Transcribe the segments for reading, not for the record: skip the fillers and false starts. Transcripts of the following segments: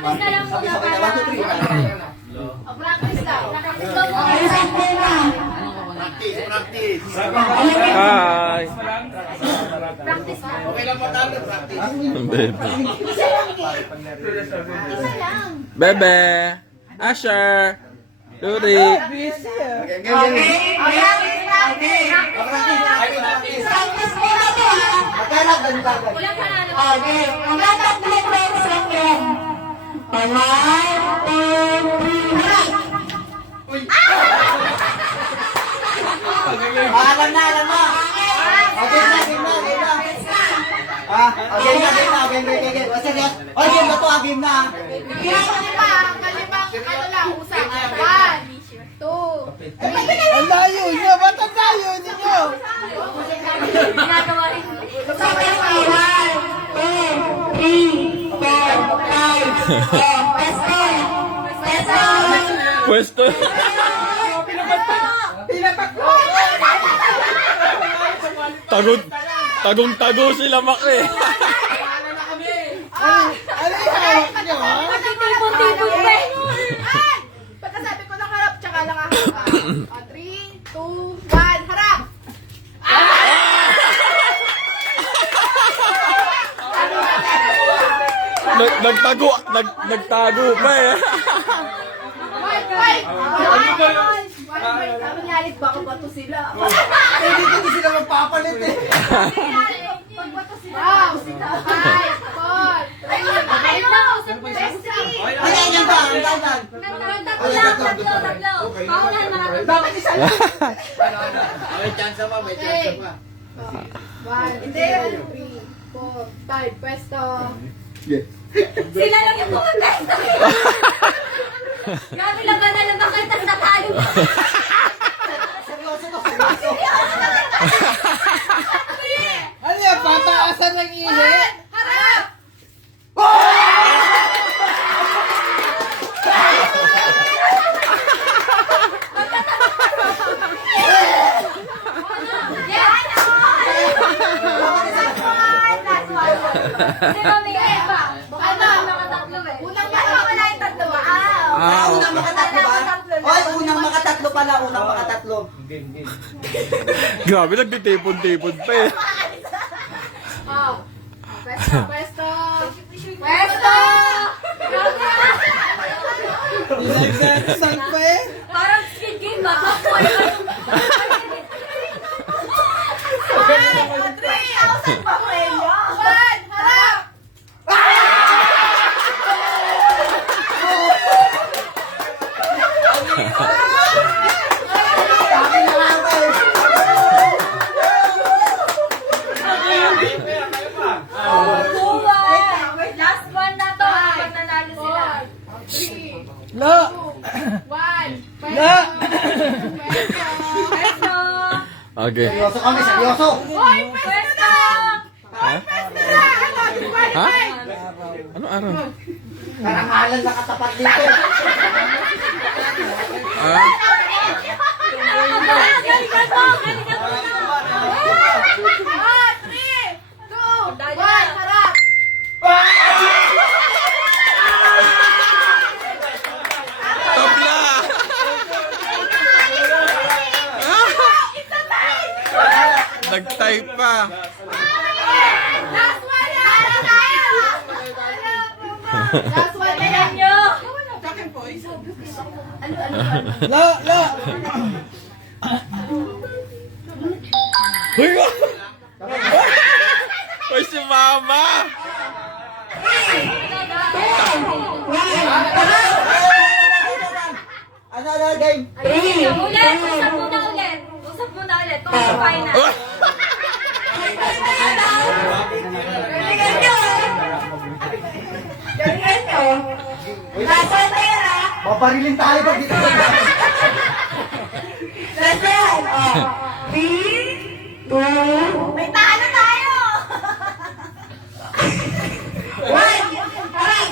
Practice na lang muna para. Practice lang. Practice lang muna. Practice. Hi! Practice lang. Okay lang mo tayo, practice. Isa lang. Bebe! Asher! Luri! Walang panalo. Okay, ang tatlong beses lang yan. 1, 2, 3, Alam na. Okay na. Okay. O, sige. O, game na to, game na. Kalimang, ano lang, usap. 1, 2, 3. Ang layo niyo, ba't ang layo niyo? Ginagawa rin. 1, 2, 3, 4, 5, 6, 7, 8, 9, 10. Pwesto! Tagong-tago sila, Mak eh. Ano yung hawak niyo, ha? Matitipon-tipon pa eh. Pagkasabi ko lang harap, tsaka lang haharap. 3, 2, 1, harap! Nagtago pa eh. Wait! Sabi niya, baka bato sila. Hindi ko sila magpapalit eh. Pagbato sila. 5, 4, 3. Ayun na! Ayan yan ba? Ang dalan. Tatlo. Paunahan na natin. Bakit isa lang? May chance pa, may chance pa. 1, 2, 3, 4, 5. Pwesto. Sila lang yung pumunta. Grabe laban na lang bakit ang natalo. Seryoso. Ano yan? Pataasan ng ihi? Harap! Si Mami Eva. Ano? Nakatatlo eh. Unang wala yung tatlo. Unang makatatlo ba? Oy, unang makatatlo pala. Unang makatatlo. Grabe, nagtitipon-tipon pa eh. Pwesto. Saan pa eh? Parang Squid Game ba? Last one na to. Pag nanalo sila. 3, La! 1. La! Pwesto. Okay. Seryoso kami, seryoso. Hoy, pwesto! Ha? Ha? Ano araw? Karangalan na katapat dito. Ha? Galingan mo! 3, 2, 1, harap! Tabla! Nag-type pa. Last one na! Harap tayo! Last one na yan nyo! La! Hoy! Hoy, si Mama! Ano, game? Ulit! Usap muna ulit. Kung sa final. Galingan nyo. Nasa na yan ha. Paparilin tayo pag dito. Nasa yan. 3, 2, May talo tayo! 1. Harap!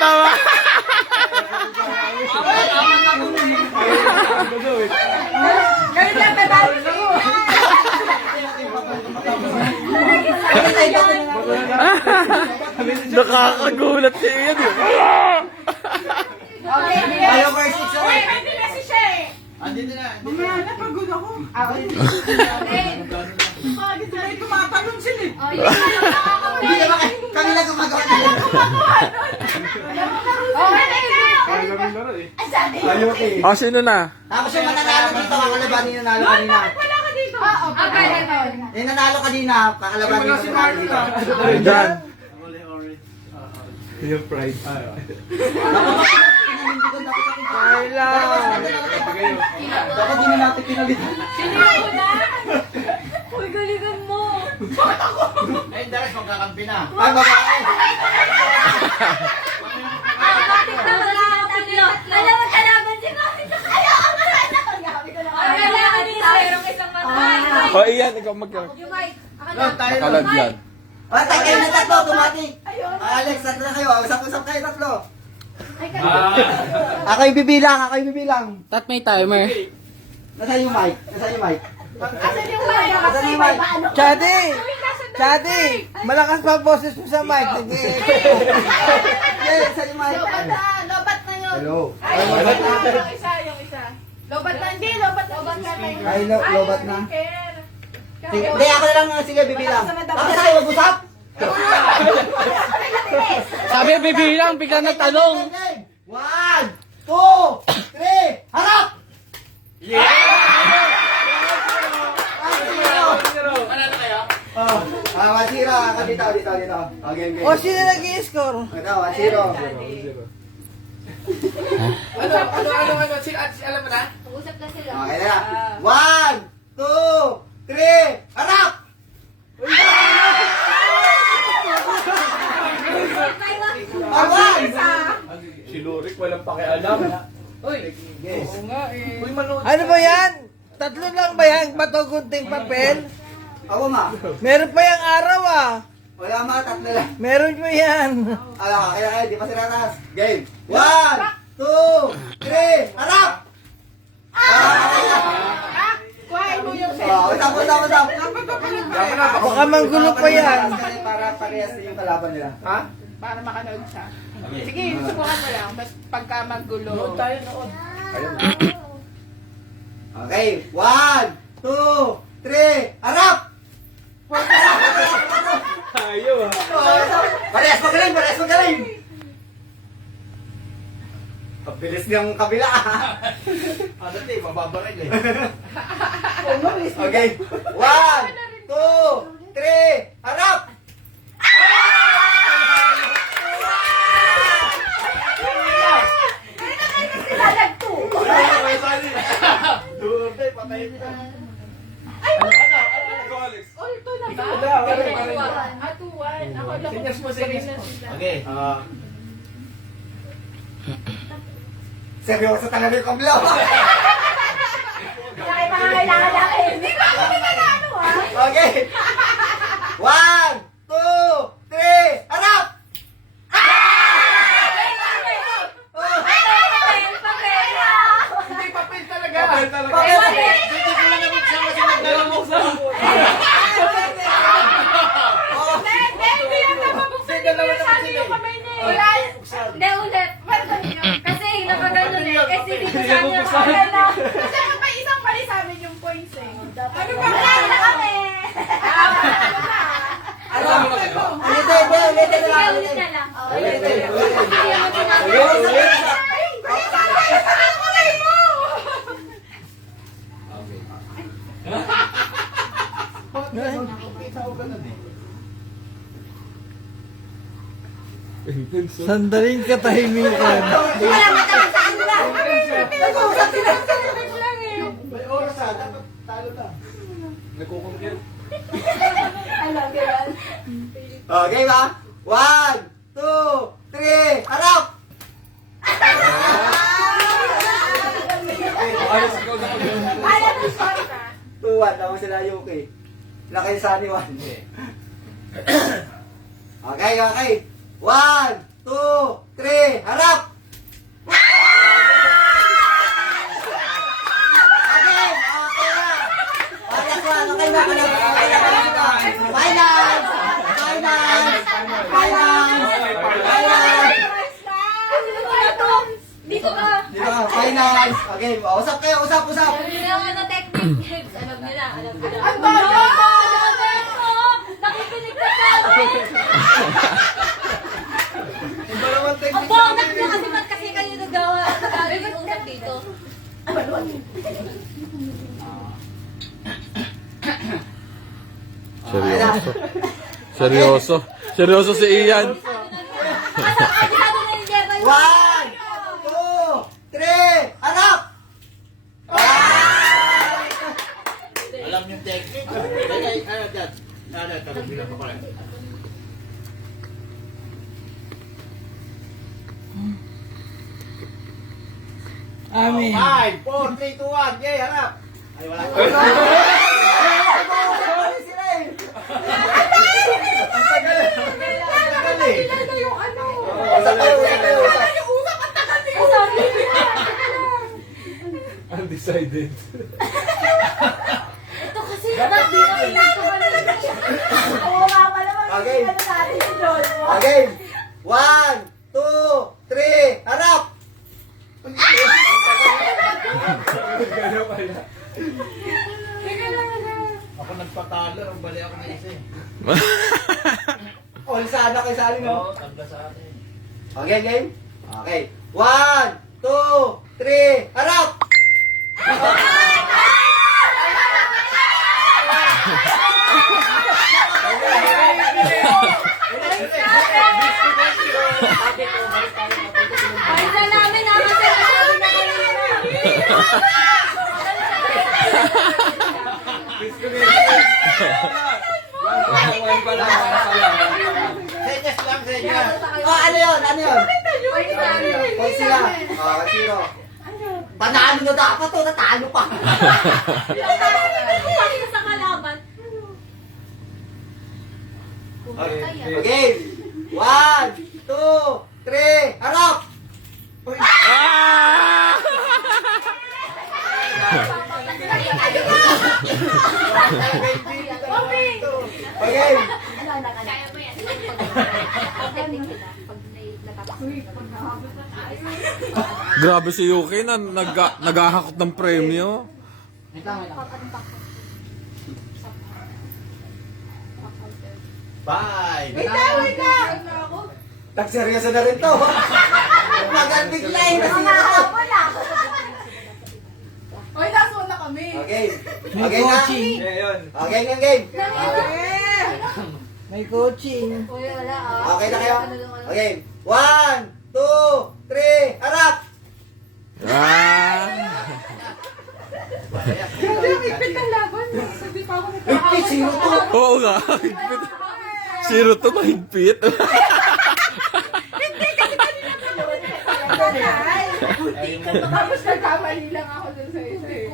tama. Ganun lang tatalo ko. Nakakagulat siya yan. Okay, Ayaw ko yung 6 Uy, hindi kasi siya eh. Andito na. Oh, yun na lang nakakapit. Hindi naman kami lang gumagawa nila. Okay, ikaw. O, sino na? Tapos yung mananalo dito, kakalabanin yung nanalo kanina. Wala ka dito. Oo, ganun. Yung nanalo kanina, kakalabanin yung nanalo dito. Diyan. Yung pride. Dapat di na natin pinalitan. Sino yung una? Uy, galingan mo. Ay, Daras, magkakampi na. Ay, babae. Bakit na wala ka tatlo? Alam mo, kalaban si Kami. Ayaw, ang marami. Kailangan din mayroong isang matay. O, iyan, ikaw mag... Yung mic. Tayo Kalag yan. Patay kayo na tatlo, automatic. Alex, tatlo na kayo. Usap-usap kayo, tatlo. Ako yung bibilang. Tat may timer. Nasaan yung mic? Nasaan yung mic? Asan yung mic? Nasaan yung mic? Chadi! Chadi! Malakas pa boses mo sa mic. Yeah, nasaan yung mic? Lobat na yun. Hello. Ay, yung isa. Lobat na, hindi, lobat na yun. Ay, lobat na. Care. Sige, hindi, ako na lang sige bibilang. Tapos tayo mag-usap? Sabi, bibilang, bigla na tanong. 1, 2, 3, harap! Manalo kayo? Masira. Dito. Okay. O, sino nag-i-score? Ito, 1-0. Ano? Alam mo na? Usap na sila. Okay na. 1, 2, 3, harap! Awan! Si Lurik walang pakialam. Yes. Ano ba yan? Tatlo lang ba yan? Batugunting papel? Ako ma. Meron pa yung araw ah. Wala mga tatlo lang. Meron pa yan. Kaya, di pa sila nas. Game. 1, 2, 3, harap! Kuhain mo yung Usap. Baka manggulo pa yan. Para parehas yung kalaban nila. Ha? para makanood siya. Sige, subukan mo lang. Basta pagka magulo. Okay. 1, 2, 3, harap! Ayaw ah. Parehas magaling! Pabilis niyang kabila. Ano ito eh, mababaril eh. Okay. 1, 2, 3, harap! Durde, patayin ko. Oh, ito na ba? Ah, 2-1. Ako lang kung magaling na sila. Okay. Seryoso talaga yung kabila. Kaya pangangailangan natin. Hindi ba ako nanalo ah? Okay. 1, 2, 3, harap! Hindi, papel talaga. Hindi ko lang nabuksan kasi naglalabuksan. Hindi yan napabuksan ni Kuya Sani yung kamay niya eh. Wala. Hindi, ulit. Kasi nakaganon eh. Kasi dito sa amin yung kamay na. Kasi kapag isang pali sa amin yung points eh. Ano ba? Wala na kami. Ulit na lang. Ulit na lang. Sandaling katahimikan. May oras ah, dapat talo na. Nagkukumpir. Okay ba? 1, 2, 3, harap! Ayos ikaw na pag 2-1, tama sila Yuki. Laki sa ni 1. Okay. 1, 2, 3, harap! Okay, okay na. Last one, okay na. Finance! Finance! Finance! Finance! Dito ka. Dito, finance! Okay, usap kayo, usap! Alam nila ang ano technique. Alam nila. Ang bago! Nakikinig ka sa amin. Ang bongat niya kasi ba't kasi kayo nagawa yung usap dito? Seryoso. Seryoso. Seryoso si Ian. Kasama na yung level. 1, 2, 3, harap! Alam yung technique. Ano dyan? Bilang ko pala. Amin. 5, 4, 3, 2, 1. Yay, harap! Ay, wala ko. Ano yung ano? Usap kayo, usap kayo, usap. Yung usap ang tagal niyo. Undecided. Ito kasi dati na pinagawa nila. Oo nga pala. Okay. Ano natin si Lolo? Okay. 1, 2, 3, harap! Ako nagpatalo, ang bali ako na isa eh. All sana kayo sa alin, no? Oo, tabla sa atin. Okay, game? Okay. 1, 2, 3, harap! Ay, sa namin ha, kasi nasabi na kanina. Senyas lang, senyas. Oh, ano yun? Ano yun? Ay, Kung sila. Oh, sino? Panalo na dapat to, natalo pa. Kasi sa kalaban. Okay. 1, 2, 3, harap! Okay. Kaya mo yan. Technique nila. Pag Grabe si Yuki na naghahakot ng premyo. Bye! Wait lang. Tagseryoso na rin to. Magandang line na sila to. Wala. Oy, last one na kami. Okay. May Okay na. coaching. Okay na game. May coaching. Uy, wala ah. Okay na kayo? Okay. 1, 2, 3, harap! Grabe, ang higpit ng laban. Hindi pa ako Higpit, sino to? Oo nga. Higpit. Zero to mahigpit. Tapos nagkamali lang ako dun sa isa eh.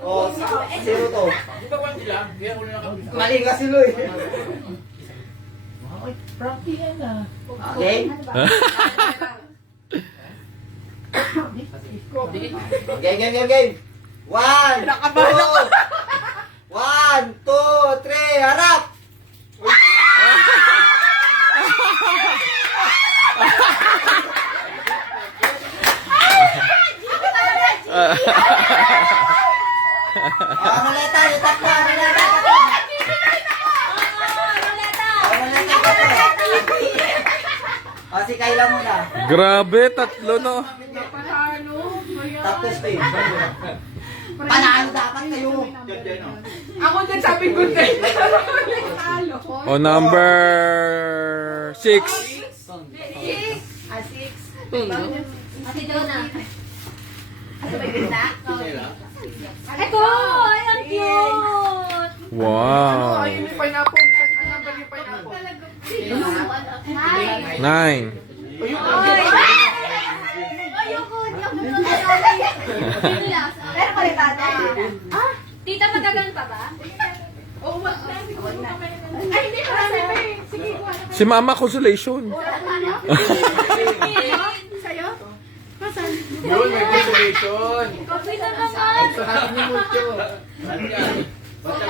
Oh, sino to? Di ba kwan sila? Kaya ko na kami. Mali ka si Luy. Okay? Okay, game. 1, 2, 1, 2, 3, harap! Ruleta, yung tatlo, ruleta. Si Kayla muna. Grabe, tatlo no. Top to stage. Panalo dapat kayo. Ako din sabi ko din. Talo. O number 6. Ate Donna. Sila? Ito! Ay, ang cute! Wow. Ay, yung pineapple. Ang number yung pineapple. 9. Pero palitada. Ah, tita, magagang pa ba? Oo, wag na. Ay, hindi. Marami pa eh. Sige, kuha na. Si Mama Consolation. Sa'yo? Masan? Yun, may consolation. Coffee na naman. Sa akin ni Mucho.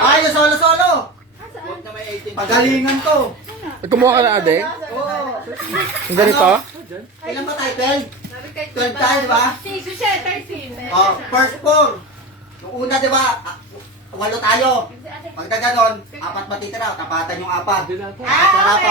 Ay, yung solo-solo. Huwag na may 18. Pagalingan to. Kumuha ka na, Adeng? Oo. Yung ganito? Ilan ba tayo, 12? 12 tayo, di ba? Si siya, 13. Oh, first four. Yung una, di ba? 8 tayo. Pagka ganon, 4 matitira. Tapatan yung 4. Ah, okay.